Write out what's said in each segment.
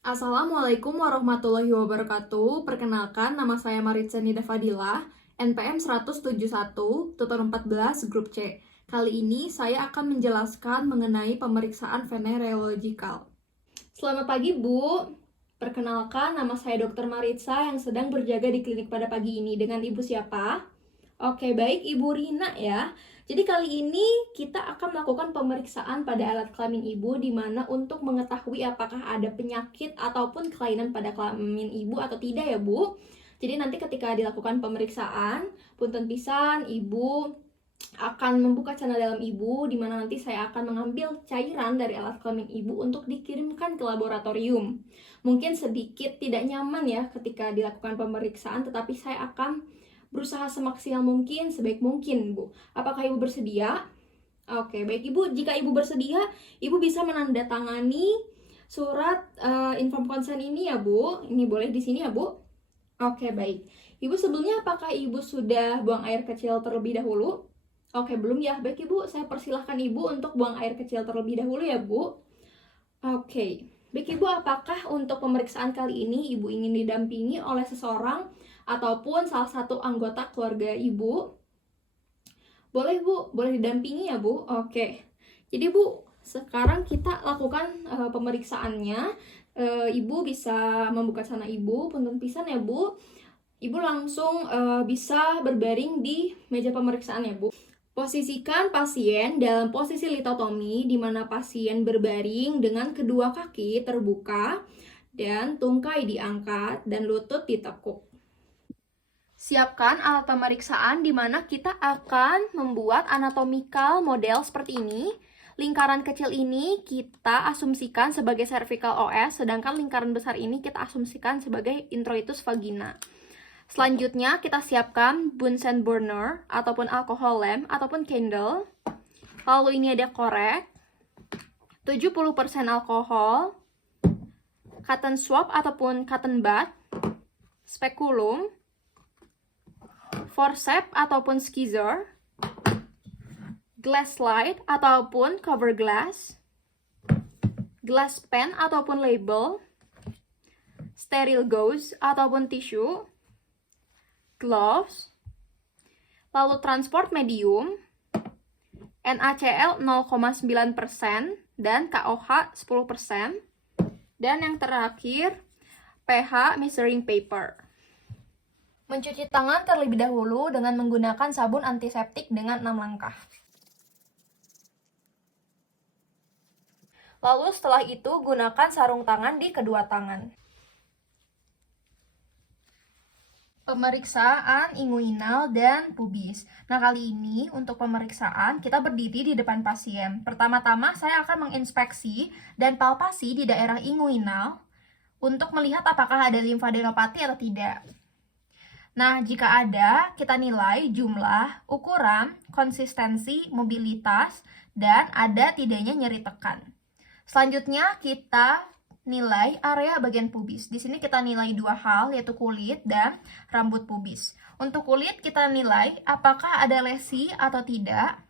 Assalamualaikum warahmatullahi wabarakatuh. Perkenalkan, nama saya Maritza Nida Fadilah, NPM 171, tutor 14, grup C. Kali ini saya akan menjelaskan mengenai pemeriksaan venereological. Selamat pagi, Bu. Perkenalkan, nama saya Dr. Maritza yang sedang berjaga di klinik pada pagi ini. Dengan Ibu siapa? Oke, baik, Ibu Rina ya. Jadi kali ini kita akan melakukan pemeriksaan pada alat kelamin ibu di mana untuk mengetahui apakah ada penyakit ataupun kelainan pada kelamin ibu atau tidak ya, Bu. Jadi nanti ketika dilakukan pemeriksaan, punten pisan ibu akan membuka celana dalam ibu di mana nanti saya akan mengambil cairan dari alat kelamin ibu untuk dikirimkan ke laboratorium. Mungkin sedikit tidak nyaman ya ketika dilakukan pemeriksaan, tetapi saya akan berusaha semaksimal mungkin, sebaik mungkin, Bu. Apakah Ibu bersedia? Oke, baik Ibu. Jika Ibu bersedia, Ibu bisa menandatangani surat inform consent ini ya, Bu. Ini boleh di sini ya, Bu. Oke, baik. Ibu sebelumnya apakah Ibu sudah buang air kecil terlebih dahulu? Oke, belum ya. Baik Ibu, saya persilahkan Ibu untuk buang air kecil terlebih dahulu ya, Bu. Oke. Baik Ibu, apakah untuk pemeriksaan kali ini Ibu ingin didampingi oleh seseorang ataupun salah satu anggota keluarga Ibu? Boleh Bu, boleh didampingi ya Bu? Oke. Jadi Bu, sekarang kita lakukan pemeriksaannya. Ibu bisa membuka celana Ibu, punten pisan ya Bu. Ibu langsung bisa berbaring di meja pemeriksaan ya Bu. Posisikan pasien dalam posisi litotomi, di mana pasien berbaring dengan kedua kaki terbuka dan tungkai diangkat dan lutut ditekuk. Siapkan alat pemeriksaan di mana kita akan membuat anatomical model seperti ini. Lingkaran kecil ini kita asumsikan sebagai cervical OS, sedangkan lingkaran besar ini kita asumsikan sebagai introitus vagina. Selanjutnya kita siapkan Bunsen burner ataupun alcohol lamp ataupun candle. Lalu ini ada korek, 70% alkohol, cotton swab ataupun cotton bud, spekulum, forceps ataupun skizzer, glass slide ataupun cover glass, glass pen ataupun label, sterile gauze ataupun tisu, gloves, lalu transport medium, NaCl 0,9% dan KOH 10%, dan yang terakhir pH measuring paper. Mencuci tangan terlebih dahulu dengan menggunakan sabun antiseptik dengan 6 langkah. Lalu setelah itu gunakan sarung tangan di kedua tangan. Pemeriksaan inguinal dan pubis. Nah, kali ini untuk pemeriksaan kita berdiri di depan pasien. Pertama-tama saya akan menginspeksi dan palpasi di daerah inguinal untuk melihat apakah ada limfadenopati atau tidak. Nah, jika ada, kita nilai jumlah, ukuran, konsistensi, mobilitas, dan ada tidaknya nyeri tekan. Selanjutnya, kita nilai area bagian pubis. Di sini kita nilai dua hal, yaitu kulit dan rambut pubis. Untuk kulit, kita nilai apakah ada lesi atau tidak.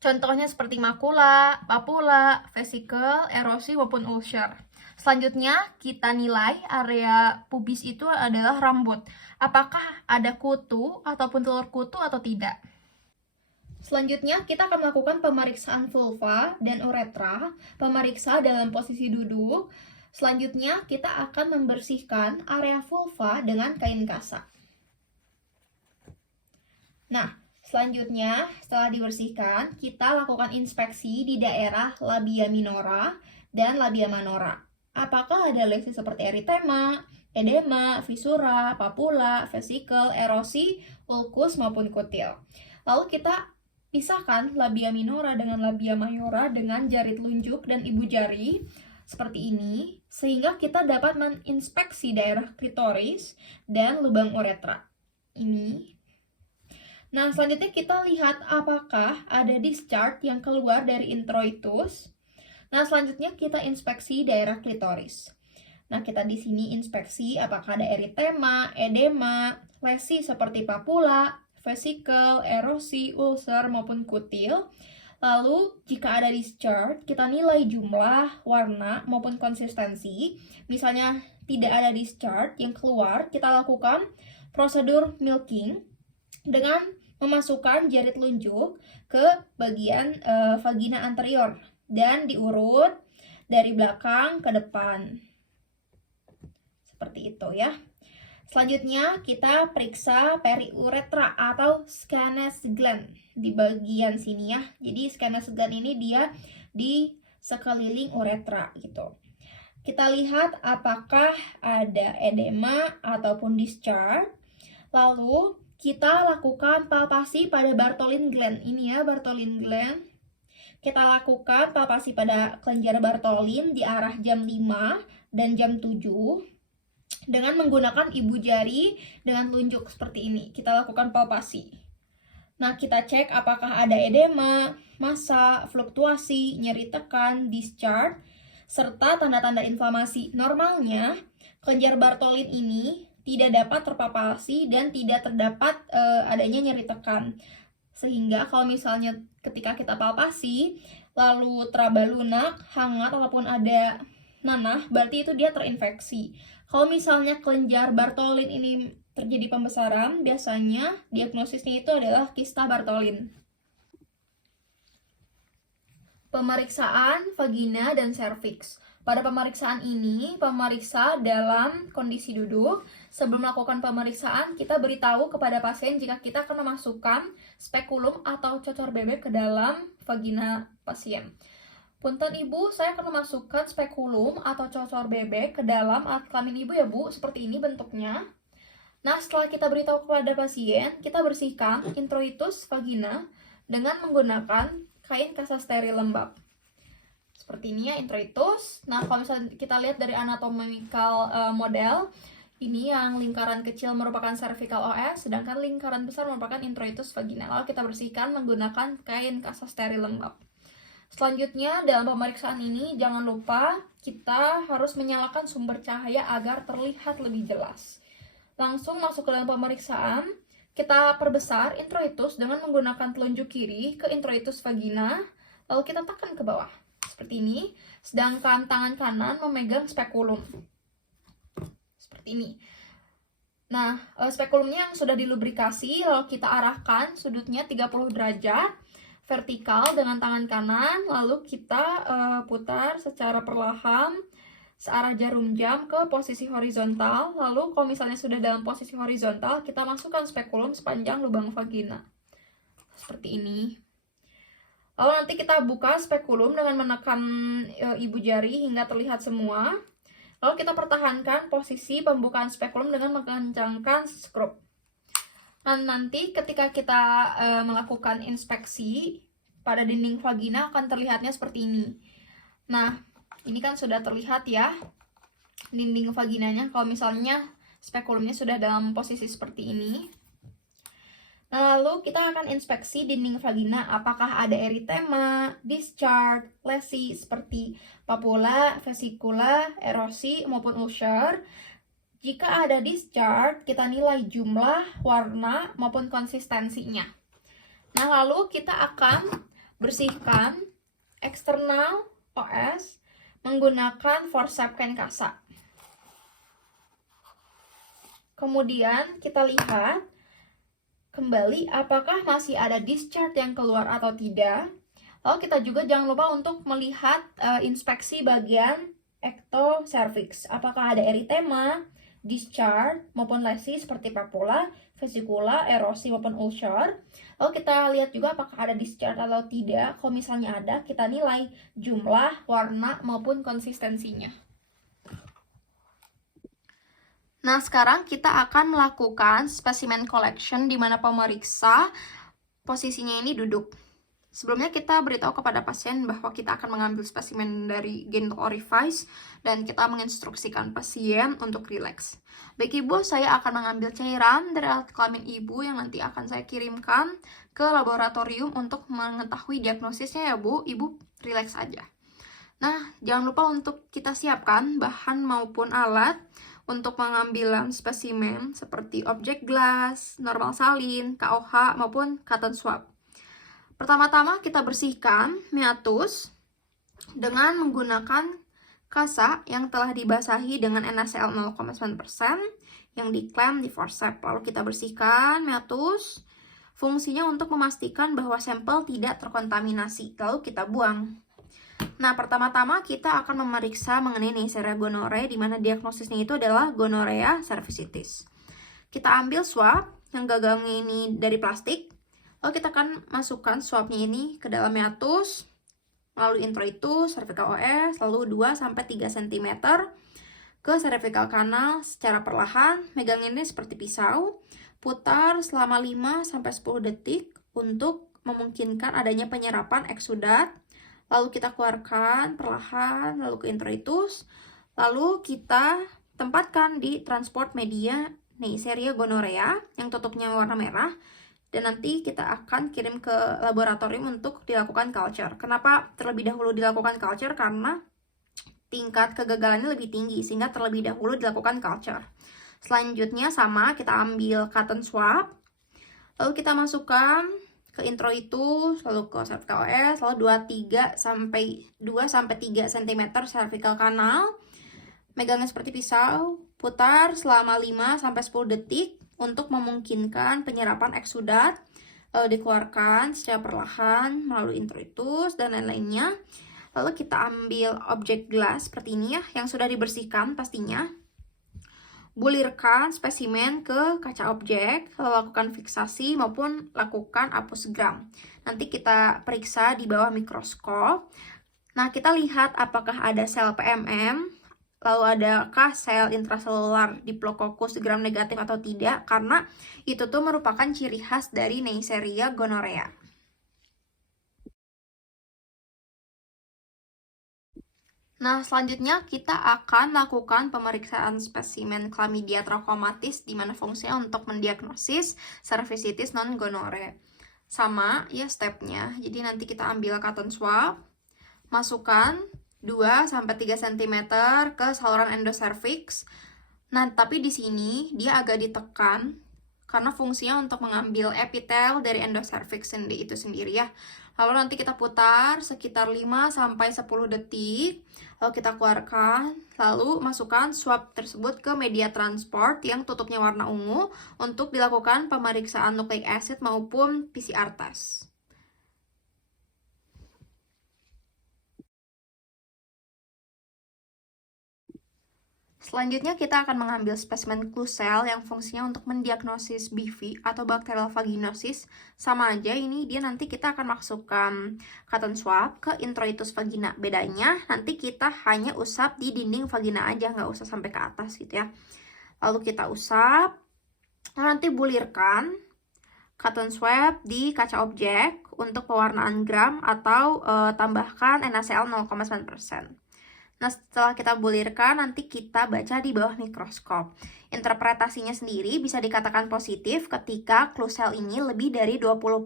Contohnya seperti makula, papula, vesikel, erosi, maupun ulcer. Selanjutnya, kita nilai area pubis itu adalah rambut. Apakah ada kutu ataupun telur kutu atau tidak. Selanjutnya, kita akan melakukan pemeriksaan vulva dan uretra, pemeriksa dalam posisi duduk. Selanjutnya, kita akan membersihkan area vulva dengan kain kasa. Nah, selanjutnya, setelah dibersihkan, kita lakukan inspeksi di daerah labia minora dan labia majora. Apakah ada lesi seperti eritema, edema, fisura, papula, vesikel, erosi, ulkus, maupun kutil. Lalu kita pisahkan labia minora dengan labia majora dengan jari telunjuk dan ibu jari seperti ini, sehingga kita dapat menginspeksi daerah klitoris dan lubang uretra. Ini. Nah, selanjutnya kita lihat apakah ada discharge yang keluar dari introitus. Nah, selanjutnya kita inspeksi daerah klitoris. Nah, kita di sini inspeksi apakah ada eritema, edema, lesi seperti papula, vesikel, erosi, ulcer, maupun kutil. Lalu, jika ada discharge, kita nilai jumlah, warna, maupun konsistensi. Misalnya tidak ada discharge yang keluar, kita lakukan prosedur milking dengan memasukkan jari telunjuk ke bagian vagina anterior dan diurut dari belakang ke depan. Seperti itu ya. Selanjutnya kita periksa periuretra atau scanes gland di bagian sini ya. Jadi scanes gland ini dia di sekeliling uretra gitu. Kita lihat apakah ada edema ataupun discharge. Lalu kita lakukan palpasi pada Bartholin gland. Ini ya Bartholin gland. Kita lakukan palpasi pada kelenjar Bartholin di arah jam 5 dan jam 7. Dengan menggunakan ibu jari dengan telunjuk seperti ini, kita lakukan palpasi. Nah, kita cek apakah ada edema, massa, fluktuasi, nyeri tekan, discharge, serta tanda-tanda inflamasi. Normalnya, kelenjar Bartholin ini tidak dapat terpalpasi dan tidak terdapat adanya nyeri tekan. Sehingga kalau misalnya ketika kita palpasi, lalu teraba lunak, hangat, ataupun ada nanah, berarti itu dia terinfeksi. Kalau misalnya kelenjar Bartholin ini terjadi pembesaran, biasanya diagnosisnya itu adalah kista Bartholin. Pemeriksaan vagina dan serviks. Pada pemeriksaan ini, pemeriksa dalam kondisi duduk. Sebelum melakukan pemeriksaan, kita beritahu kepada pasien jika kita akan memasukkan spekulum atau cocor bebek ke dalam vagina pasien. Punten ibu, saya akan memasukkan spekulum atau cocor bebek ke dalam alat kelamin ibu ya bu, seperti ini bentuknya. Nah, setelah kita beritahu kepada pasien, kita bersihkan introitus vagina dengan menggunakan kain kasa steril lembab. Seperti ini ya introitus. Nah, kalau misalnya kita lihat dari anatomical model, ini yang lingkaran kecil merupakan cervical OS, sedangkan lingkaran besar merupakan introitus vagina. Lalu kita bersihkan menggunakan kain kasa steril lembab. Selanjutnya, dalam pemeriksaan ini, jangan lupa kita harus menyalakan sumber cahaya agar terlihat lebih jelas. Langsung masuk ke dalam pemeriksaan, kita perbesar introitus dengan menggunakan telunjuk kiri ke introitus vagina, lalu kita tekan ke bawah, seperti ini, sedangkan tangan kanan memegang spekulum. Seperti ini. Nah, spekulumnya yang sudah dilubrikasi, lalu kita arahkan sudutnya 30 derajat, vertikal dengan tangan kanan, lalu kita putar secara perlahan searah jarum jam ke posisi horizontal. Lalu kalau misalnya sudah dalam posisi horizontal, kita masukkan spekulum sepanjang lubang vagina seperti ini. Lalu nanti kita buka spekulum dengan menekan ibu jari hingga terlihat semua. Lalu kita pertahankan posisi pembukaan spekulum dengan mengencangkan skrup. Nah, nanti ketika kita melakukan inspeksi pada dinding vagina akan terlihatnya seperti ini. Nah, ini kan sudah terlihat ya dinding vaginanya kalau misalnya spekulumnya sudah dalam posisi seperti ini. Nah, lalu kita akan inspeksi dinding vagina apakah ada eritema, discharge, lesi seperti papula, vesikula, erosi maupun ulcer. Jika ada discharge, kita nilai jumlah, warna, maupun konsistensinya. Nah, lalu kita akan bersihkan eksternal OS menggunakan forceps kain kasa. Kemudian kita lihat kembali apakah masih ada discharge yang keluar atau tidak. Lalu kita juga jangan lupa untuk melihat inspeksi bagian ectocervix. Apakah ada eritema, discharge maupun lesi seperti papula, vesikula, erosi maupun ulcer. Lalu kita lihat juga apakah ada discharge atau tidak. Kalau misalnya ada, kita nilai jumlah, warna maupun konsistensinya. Nah, sekarang kita akan melakukan specimen collection di mana pemeriksa posisinya ini duduk. Sebelumnya kita beritahu kepada pasien bahwa kita akan mengambil spesimen dari genital orifice dan kita menginstruksikan pasien untuk rileks. Baik ibu, saya akan mengambil cairan dari alat kelamin ibu yang nanti akan saya kirimkan ke laboratorium untuk mengetahui diagnosisnya ya bu. Ibu rileks aja. Nah, jangan lupa untuk kita siapkan bahan maupun alat untuk pengambilan spesimen seperti objek glass, normal salin, KOH maupun cotton swab. Pertama-tama kita bersihkan meatus dengan menggunakan kasa yang telah dibasahi dengan NaCl 0,9% yang diklaim di forceps. Lalu kita bersihkan meatus. Fungsinya untuk memastikan bahwa sampel tidak terkontaminasi. Lalu kita buang. Nah, pertama-tama kita akan memeriksa mengenai Neisseria gonorrhoeae, di mana diagnosisnya itu adalah gonorrhea cervicitis. Kita ambil swab yang gagangnya ini dari plastik. Lalu kita akan masukkan swabnya ini ke dalam meatus, melalui introitus, cervical OS, lalu 2-3 cm ke cervical canal secara perlahan. Megang ini seperti pisau. Putar selama 5-10 detik untuk memungkinkan adanya penyerapan eksudat. Lalu kita keluarkan perlahan, lalu ke introitus. Lalu kita tempatkan di transport media Neisseria gonorrhoeae yang tutupnya warna merah. Dan nanti kita akan kirim ke laboratorium untuk dilakukan culture. Kenapa terlebih dahulu dilakukan culture? Karena tingkat kegagalannya lebih tinggi, sehingga terlebih dahulu dilakukan culture. Selanjutnya sama, kita ambil cotton swab, lalu kita masukkan ke introitus, lalu ke cervical OS, lalu 2-3 cm cervical canal. Megangnya seperti pisau, putar selama 5-10 detik untuk memungkinkan penyerapan eksudat, lalu dikeluarkan secara perlahan melalui introitus dan lain-lainnya. Lalu kita ambil objek gelas seperti ini ya, yang sudah dibersihkan pastinya. Bulirkan spesimen ke kaca objek, lalu lakukan fiksasi maupun lakukan apusgram. Nanti kita periksa di bawah mikroskop. Nah, kita lihat apakah ada sel PMM, lalu adakah sel intraselular Diplococcus gram negatif atau tidak, karena itu tuh merupakan ciri khas dari Neisseria gonorrhoeae. Nah, selanjutnya kita akan lakukan pemeriksaan spesimen Chlamydia trachomatis, di mana fungsinya untuk mendiagnosis cervicitis non-gonorrhoeae. Sama ya stepnya, jadi nanti kita ambil cotton swab, masukkan 2-3 cm ke saluran endocervix. Nah, tapi di sini dia agak ditekan karena fungsinya untuk mengambil epitel dari endocervix itu sendiri ya. Lalu nanti kita putar sekitar 5-10 detik, lalu kita keluarkan, lalu masukkan swab tersebut ke media transport yang tutupnya warna ungu untuk dilakukan pemeriksaan nucleic acid maupun PCR test. Selanjutnya kita akan mengambil spesimen klusel yang fungsinya untuk mendiagnosis BV atau bacterial vaginosis. Sama aja, ini dia nanti kita akan masukkan cotton swab ke introitus vagina. Bedanya nanti kita hanya usap di dinding vagina aja, nggak usah sampai ke atas gitu ya. Lalu kita usap, lalu nanti bulirkan cotton swab di kaca objek untuk pewarnaan gram atau tambahkan NaCl 0,9%. Nah, setelah kita bulirkan, nanti kita baca di bawah mikroskop. Interpretasinya sendiri bisa dikatakan positif ketika klusel ini lebih dari 20%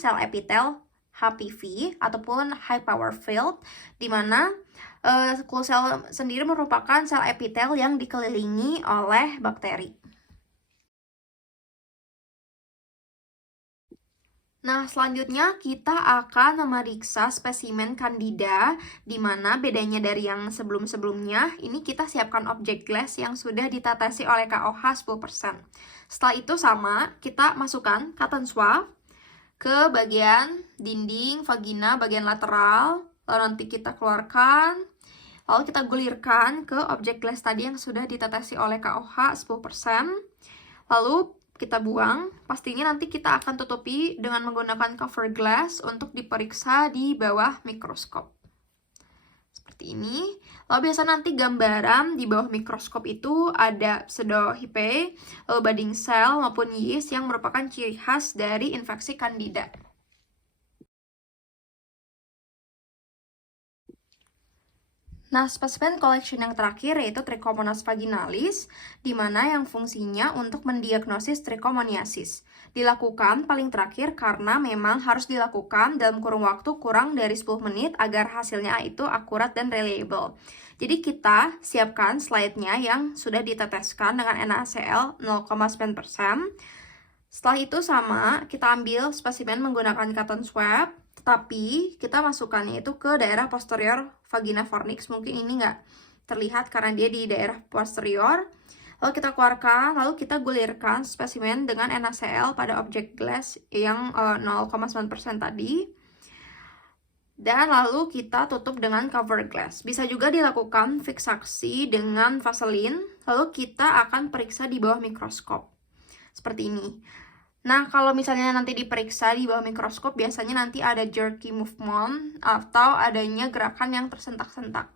sel epitel HPV ataupun high power filled, di mana klusel sendiri merupakan sel epitel yang dikelilingi oleh bakteri. Nah, selanjutnya kita akan memeriksa spesimen Candida, di mana bedanya dari yang sebelum-sebelumnya, ini kita siapkan objek glass yang sudah ditetesi oleh KOH 10%. Setelah itu sama, kita masukkan cotton swab ke bagian dinding vagina, bagian lateral, lalu nanti kita keluarkan, lalu kita gulirkan ke objek glass tadi yang sudah ditetesi oleh KOH 10%, lalu kita buang. Pastinya nanti kita akan tutupi dengan menggunakan cover glass untuk diperiksa di bawah mikroskop. Seperti ini. Lalu biasa nanti gambaran di bawah mikroskop itu ada pseudohypae, lalu budding cell maupun yeast yang merupakan ciri khas dari infeksi Candida. Nah, spesimen collection yang terakhir yaitu Trichomonas vaginalis, di mana yang fungsinya untuk mendiagnosis trichomoniasis. Dilakukan paling terakhir karena memang harus dilakukan dalam kurun waktu kurang dari 10 menit agar hasilnya itu akurat dan reliable. Jadi kita siapkan slide-nya yang sudah diteteskan dengan NaCl 0,9%. Setelah itu sama, kita ambil spesimen menggunakan cotton swab, tetapi kita masukkannya itu ke daerah posterior vagina fornix. Mungkin ini nggak terlihat karena dia di daerah posterior. Lalu kita keluarkan, lalu kita gulirkan spesimen dengan NaCl pada objek glass yang 0,9% tadi. Dan lalu kita tutup dengan cover glass. Bisa juga dilakukan fiksasi dengan vaselin, lalu kita akan periksa di bawah mikroskop. Seperti ini. Nah, kalau misalnya nanti diperiksa di bawah mikroskop, biasanya nanti ada jerky movement atau adanya gerakan yang tersentak-sentak.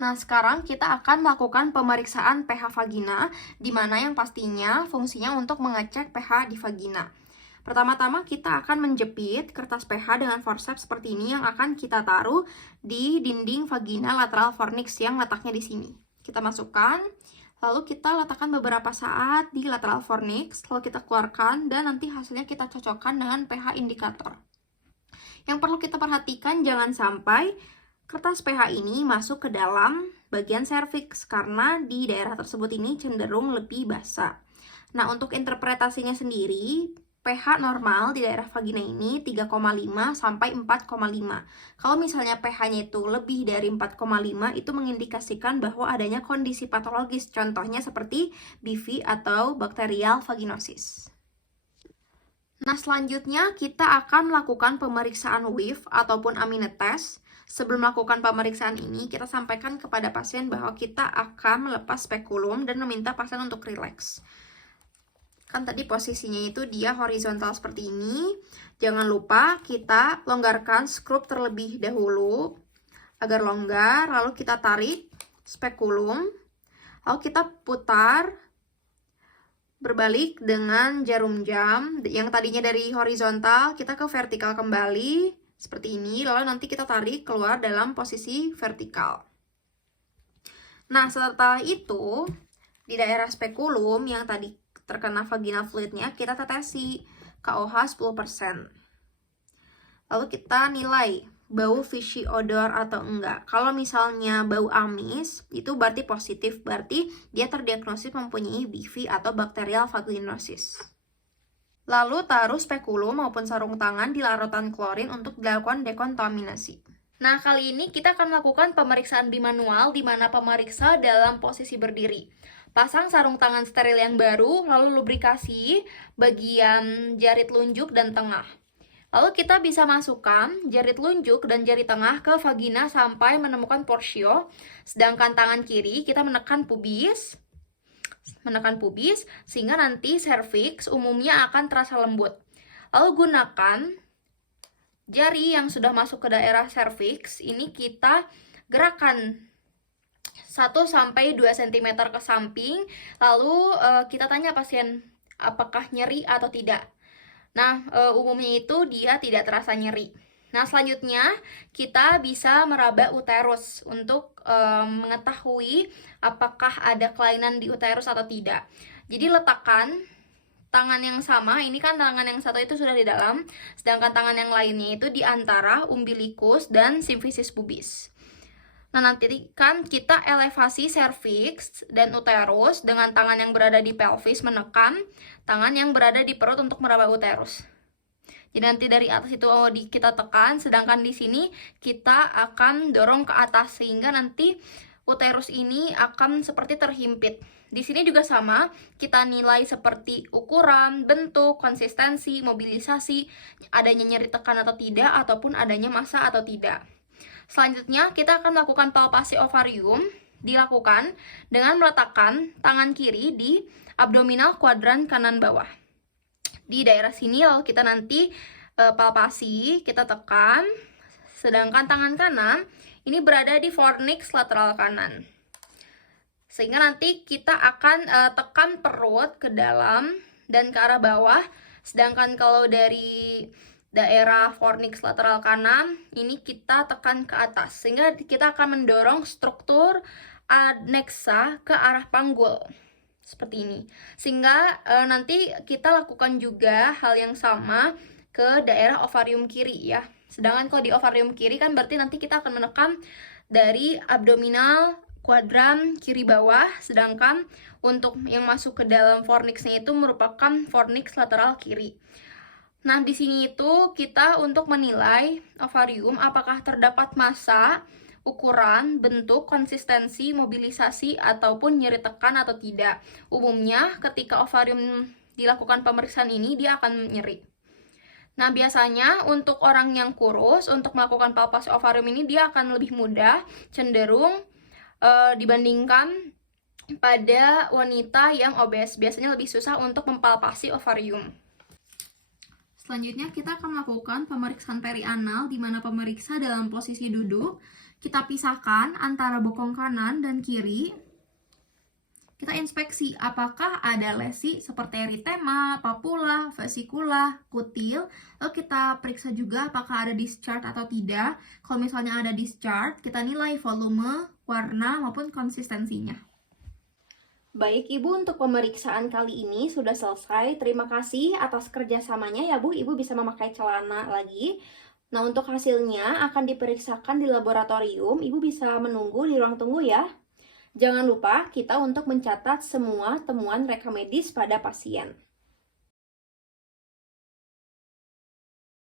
Nah, sekarang kita akan melakukan pemeriksaan pH vagina, di mana yang pastinya fungsinya untuk mengecek pH di vagina. Pertama-tama kita akan menjepit kertas pH dengan forceps seperti ini yang akan kita taruh di dinding vagina lateral fornix yang letaknya di sini. Kita masukkan, lalu kita letakkan beberapa saat di lateral fornix, lalu kita keluarkan dan nanti hasilnya kita cocokkan dengan pH indikator. Yang perlu kita perhatikan jangan sampai kertas pH ini masuk ke dalam bagian serviks karena di daerah tersebut ini cenderung lebih basah. Nah, untuk interpretasinya sendiri, pH normal di daerah vagina ini 3,5 sampai 4,5. Kalau misalnya pH-nya itu lebih dari 4,5, itu mengindikasikan bahwa adanya kondisi patologis, contohnya seperti BV atau bacterial vaginosis. Nah, selanjutnya kita akan melakukan pemeriksaan WIF ataupun amine test. Sebelum melakukan pemeriksaan ini, kita sampaikan kepada pasien bahwa kita akan melepas spekulum dan meminta pasien untuk rileks. Kan tadi posisinya itu dia horizontal seperti ini. Jangan lupa kita longgarkan skrup terlebih dahulu agar longgar, lalu kita tarik spekulum, lalu kita putar berbalik dengan jarum jam yang tadinya dari horizontal kita ke vertikal kembali seperti ini, lalu nanti kita tarik keluar dalam posisi vertikal. Nah, setelah itu di daerah spekulum yang tadi terkena vaginal fluidnya kita tetesi KOH 10%. Lalu kita nilai bau fishy odor atau enggak. Kalau misalnya bau amis, itu berarti positif, berarti dia terdiagnosis mempunyai BV atau bacterial vaginosis. Lalu taruh spekulum maupun sarung tangan di larutan klorin untuk dilakukan dekontaminasi. Nah, kali ini kita akan melakukan pemeriksaan bimanual di mana pemeriksa dalam posisi berdiri. Pasang sarung tangan steril yang baru, lalu lubrikasi bagian jari telunjuk dan tengah. Lalu kita bisa masukkan jari telunjuk dan jari tengah ke vagina sampai menemukan porsio, sedangkan tangan kiri kita menekan pubis sehingga nanti serviks umumnya akan terasa lembut. Lalu gunakan jari yang sudah masuk ke daerah serviks, ini kita gerakan 1-2 cm ke samping, lalu kita tanya pasien apakah nyeri atau tidak. Nah, umumnya itu dia tidak terasa nyeri. Nah, selanjutnya kita bisa meraba uterus untuk mengetahui apakah ada kelainan di uterus atau tidak. Jadi letakkan tangan yang sama, ini kan tangan yang satu itu sudah di dalam, sedangkan tangan yang lainnya itu di antara umbilikus dan simfisis pubis. Nah, nanti kan kita elevasi serviks dan uterus dengan tangan yang berada di pelvis menekan tangan yang berada di perut untuk meraba uterus. Jadi nanti dari atas itu kita tekan, sedangkan di sini kita akan dorong ke atas sehingga nanti uterus ini akan seperti terhimpit. Di sini juga sama, kita nilai seperti ukuran, bentuk, konsistensi, mobilisasi, adanya nyeri tekan atau tidak, ataupun adanya massa atau tidak. Selanjutnya, kita akan melakukan palpasi ovarium, dilakukan dengan meletakkan tangan kiri di abdominal kuadran kanan bawah. Di daerah sini lalu kita nanti palpasi, kita tekan, sedangkan tangan kanan ini berada di fornix lateral kanan. Sehingga nanti kita akan tekan perut ke dalam dan ke arah bawah, sedangkan kalau dari daerah fornix lateral kanan ini kita tekan ke atas, sehingga kita akan mendorong struktur adnexa ke arah panggul seperti ini, sehingga nanti kita lakukan juga hal yang sama ke daerah ovarium kiri ya. Sedangkan kalau di ovarium kiri kan berarti nanti kita akan menekan dari abdominal kuadran kiri bawah, sedangkan untuk yang masuk ke dalam fornixnya itu merupakan fornix lateral kiri. Nah, di sini itu kita untuk menilai ovarium apakah terdapat massa, ukuran, bentuk, konsistensi, mobilisasi, ataupun nyeri tekan atau tidak. Umumnya ketika ovarium dilakukan pemeriksaan ini dia akan nyeri. Nah, biasanya untuk orang yang kurus, untuk melakukan palpasi ovarium ini dia akan lebih mudah, cenderung dibandingkan pada wanita yang obes. Biasanya lebih susah untuk mempalpasi ovarium. Selanjutnya kita akan melakukan pemeriksaan perianal, di mana pemeriksa dalam posisi duduk. Kita pisahkan antara bokong kanan dan kiri. Kita inspeksi apakah ada lesi seperti eritema, papula, vesikula, kutil. Lalu kita periksa juga apakah ada discharge atau tidak. Kalau misalnya ada discharge, kita nilai volume, warna, maupun konsistensinya. Baik, Ibu, untuk pemeriksaan kali ini sudah selesai. Terima kasih atas kerjasamanya ya, Bu. Ibu bisa memakai celana lagi. Nah, untuk hasilnya akan diperiksakan di laboratorium. Ibu bisa menunggu di ruang tunggu ya. Jangan lupa kita untuk mencatat semua temuan rekam medis pada pasien.